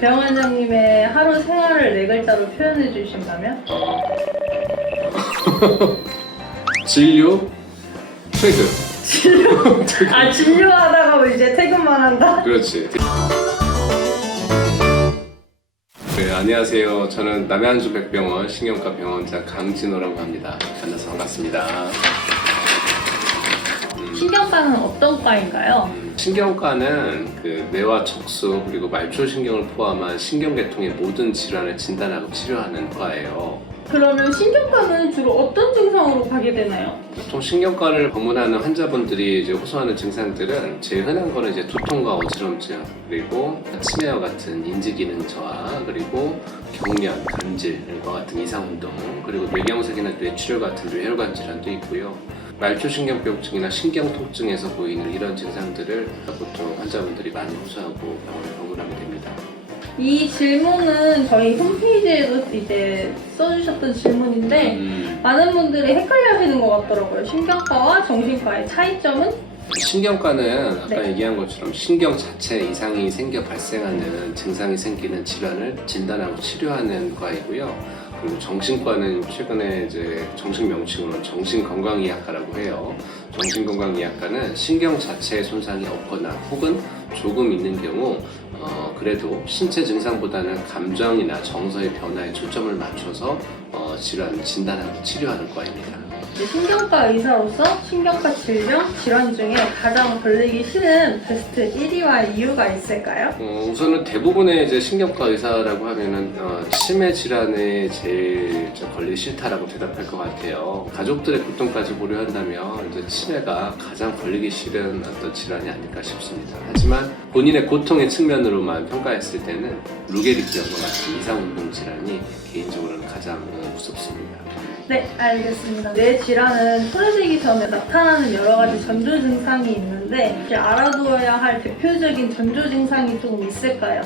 병원장님의 하루 생활을 네 글자로 표현해 주신다면? 진료, 퇴근. 진료? 아, 진료하다가 이제 퇴근만 한다? 그렇지. 네, 안녕하세요. 저는 남해안주백병원 신경과 병원장 강진호라고 합니다. 만나서 반갑습니다. 신경과는 어떤 과인가요? 신경과는 그 뇌와 척수 그리고 말초신경을 포함한 신경계통의 모든 질환을 진단하고 치료하는 과예요. 그러면 신경과는 주로 어떤 증상으로 가게 되나요? 보통 신경과를 방문하는 환자분들이 이제 호소하는 증상들은 제일 흔한 거는 이제 두통과 어지럼증, 그리고 치매와 같은 인지기능 저하, 그리고 경련, 간질과 같은 이상운동, 그리고 뇌경색이나 뇌출혈 같은 뇌혈관 질환도 있고요. 말초신경병증이나 신경통증에서 보이는 이런 증상들을 보통 환자분들이 많이 호소하고 병원에 방문하게 됩니다. 이 질문은 저희 홈페이지에도 이제 써주셨던 질문인데 많은 분들이 헷갈려 하시는 것 같더라고요. 신경과와 정신과의 차이점은? 신경과는 아까 네. 얘기한 것처럼 신경 자체에 이상이 생겨 발생하는 증상이 생기는 질환을 진단하고 치료하는 과이고요. 그리고 정신과는 최근에 이제 정식 명칭으로 정신건강의학과라고 해요. 정신건강의학과는 신경 자체에 손상이 없거나 혹은 조금 있는 경우 그래도 신체 증상보다는 감정이나 정서의 변화에 초점을 맞춰서 질환을 진단하고 치료하는 과입니다. 신경과 의사로서 신경과 질병, 질환 중에 가장 걸리기 싫은 베스트 1위와 이유가 있을까요? 우선은 대부분의 이제 신경과 의사라고 하면은 치매 질환에 제일 걸리기 싫다라고 대답할 것 같아요. 가족들의 고통까지 고려한다면 이제 치매가 가장 걸리기 싫은 어떤 질환이 아닐까 싶습니다. 하지만 본인의 고통의 측면으로만 평가했을 때는 루게릭병과 같은 이상운동 질환이 개인적으로는 가장 무섭습니다. 네, 알겠습니다. 뇌 질환은 소외되기 전에 나타나는 여러 가지 전조 증상이 있는데 이제 알아두어야 할 대표적인 전조 증상이 조금 있을까요?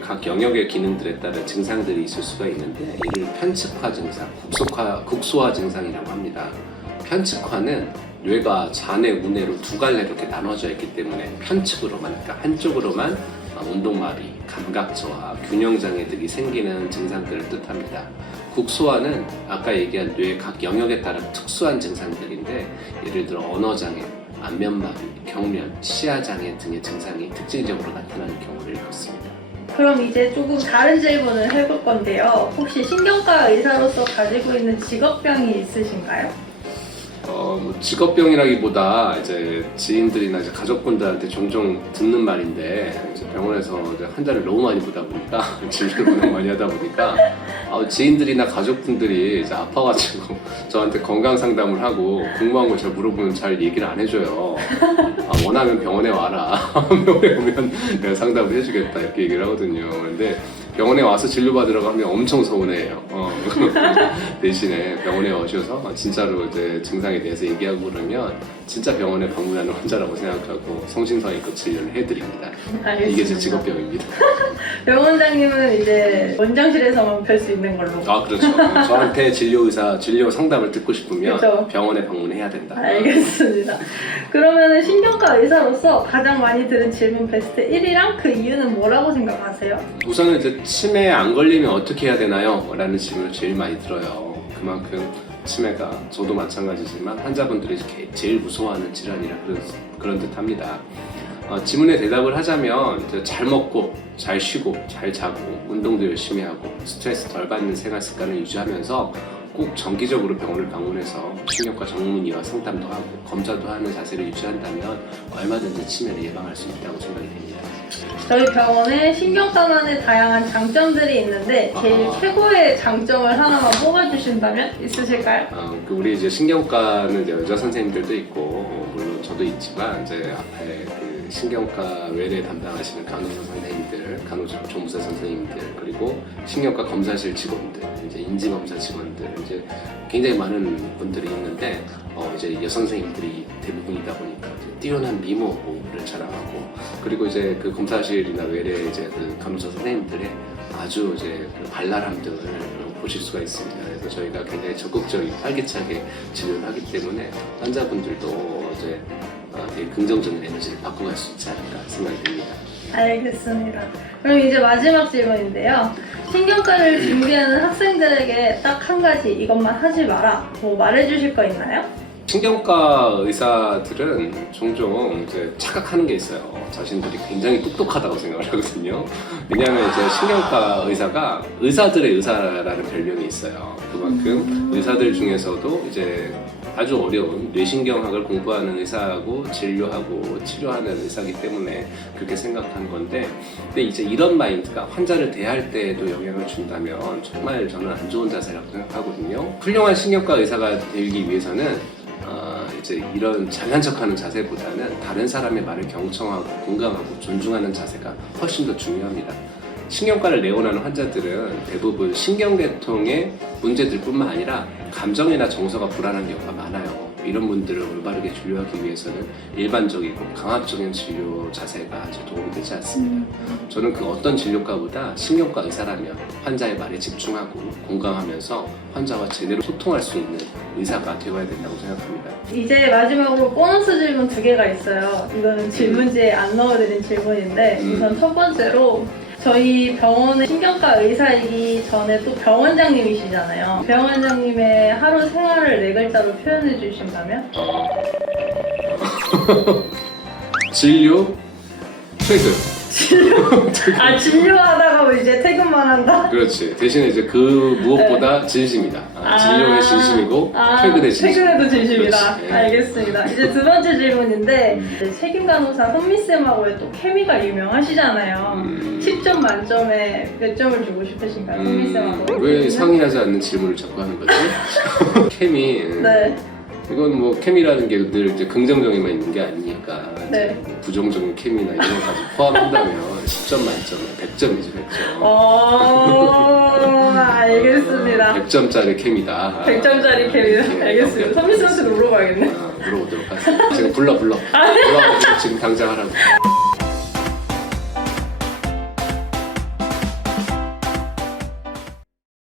각 영역의 기능들에 따른 증상들이 있을 수가 있는데 이를 편측화 증상, 국소화 증상이라고 합니다. 편측화는 뇌가 좌뇌, 우뇌로 두 갈래로 이렇게 나눠져 있기 때문에 편측으로만, 그러니까 한쪽으로만 운동마비, 감각저하, 균형장애 등이 생기는 증상들을 뜻합니다. 국소화는 아까 얘기한 뇌 각 영역에 따른 특수한 증상들인데 예를 들어 언어장애, 안면마비, 경련, 시야장애 등의 증상이 특징적으로 나타나는 경우를 일컫습니다. 그럼 이제 조금 다른 질문을 해볼 건데요. 혹시 신경과 의사로서 가지고 있는 직업병이 있으신가요? 직업병이라기보다 이제 지인들이나 이제 가족분들한테 종종 듣는 말인데 이제 병원에서 이제 환자를 너무 많이 보다 보니까 진료를 너무 많이 하다 보니까 지인들이나 가족분들이 이제 아파가지고 저한테 건강 상담을 하고 궁금한 걸 잘 물어보면 잘 얘기를 안 해줘요. 원하면 병원에 와라. 병원에 오면 내가 상담을 해주겠다 이렇게 얘기를 하거든요. 근데 병원에 와서 진료받으러 가면 엄청 서운해요. 대신에 병원에 오셔서 진짜로 이제 증상에 대해서 얘기하고 그러면 진짜 병원에 방문하는 환자라고 생각하고 성심성의껏 진료를 해드립니다. 알겠습니다. 이게 제 직업병입니다. 병원장님은 이제 원장실에서만 뵐 수 있는 걸로. 그렇죠. 저한테 진료 상담을 듣고 싶으면 그렇죠. 병원에 방문해야 된다. 알겠습니다. 그러면 신경과 의사로서 가장 많이 들은 질문 베스트 1위랑 그 이유는 뭐라고 생각하세요? 우선은 이제 치매에 안 걸리면 어떻게 해야 되나요? 라는 질문을 제일 많이 들어요. 그만큼 치매가 저도 마찬가지지만 환자분들이 제일 무서워하는 질환이라 그런 듯합니다. 질문에 대답을 하자면 이제 잘 먹고 잘 쉬고 잘 자고 운동도 열심히 하고 스트레스 덜 받는 생활 습관을 유지하면서 꼭 정기적으로 병원을 방문해서 신경과 전문의와 상담도 하고 검사도 하는 자세를 유지한다면 얼마든지 치매를 예방할 수 있다고 생각이 됩니다. 저희 병원에 신경과만의 다양한 장점들이 있는데 제일 최고의 장점을 하나만 뽑아주신다면 있으실까요? 우리 이제 신경과는 이제 여자 선생님들도 있고 물론 저도 있지만 이제 앞에 그 신경과 외래 담당하시는 간호사 선생님들, 간호사 조무사 선생님들, 그리고 신경과 검사실 직원들, 이제 인지검사 직원들, 이제 굉장히 많은 분들이 있는데 이제 여선생님들이 대부분이다 보니까 이제 뛰어난 미모를 자랑하고 그리고 이제 그 검사실이나 외래 이제 그 간호사 선생님들의 아주 이제 그 발랄함 등을 보실 수가 있습니다. 그래서 저희가 굉장히 적극적이고 활기차게 진료를 하기 때문에 환자분들도 이제 되게 긍정적인 에너지를 받고 갈 수 있지 않을까 생각이 듭니다. 알겠습니다. 그럼 이제 마지막 질문인데요. 신경과를 준비하는 학생들에게 딱 한 가지 이것만 하지 마라. 뭐 말해주실 거 있나요? 신경과 의사들은 종종 이제 착각하는 게 있어요. 자신들이 굉장히 똑똑하다고 생각을 하거든요. 왜냐하면 이제 신경과 의사가 의사들의 의사라는 별명이 있어요. 그만큼 의사들 중에서도 이제 아주 어려운 뇌신경학을 공부하는 의사하고 진료하고 치료하는 의사이기 때문에 그렇게 생각한 건데, 근데 이제 이런 마인드가 환자를 대할 때에도 영향을 준다면 정말 저는 안 좋은 자세라고 생각하거든요. 훌륭한 신경과 의사가 되기 위해서는 이제 이런 잘난 척하는 자세보다는 다른 사람의 말을 경청하고 공감하고 존중하는 자세가 훨씬 더 중요합니다. 신경과를 내원하는 환자들은 대부분 신경계통의 문제들뿐만 아니라 감정이나 정서가 불안한 경우가 많아요. 이런 분들을 올바르게 진료하기 위해서는 일반적이고 강압적인 진료 자세가 아주 도움이 되지 않습니다. 저는 그 어떤 진료과보다 신경과 의사라면 환자의 말에 집중하고 공감하면서 환자와 제대로 소통할 수 있는 의사가 되어야 된다고 생각합니다. 이제 마지막으로 보너스 질문 2개가 있어요. 이거는 질문지에 안 넣어드린 질문인데 우선 첫 번째로 저희 병원의 신경과 의사이기 전에 또 병원장님이시잖아요. 병원장님의 하루 생활을 4글자로 표현해 주신다면? 진료, 퇴근. 아, 진료하다가 뭐 이제 퇴근만 한다? 그렇지. 대신에 이제 그 무엇보다 진심이다. 진료의 진심이고 퇴근의 진심. 퇴근에도 진심이다. 그렇지. 알겠습니다. 이제 2번째 질문인데 이제 책임 간호사 선미쌤하고의 또 케미가 유명하시잖아요. 10점 만점에 몇 점을 주고 싶으신가요? 선미쌤하고. 왜 상의하지 않는 질문을 자꾸 하는 거지? 케미. 네. 이건 뭐 케미라는 게 늘 이제 긍정적인만 있는 게 아니니까 네. 부정적인 케미나 이런 것까지 포함한다면 10점 만점에 100점이지 100점. 알겠습니다. 100점짜리 케미다. 100점짜리 케미. 알겠습니다. 선미쌤한테도 물어봐야겠네. 물어보도록 하겠습니다. 지금 불러가지고 지금 당장 하라고.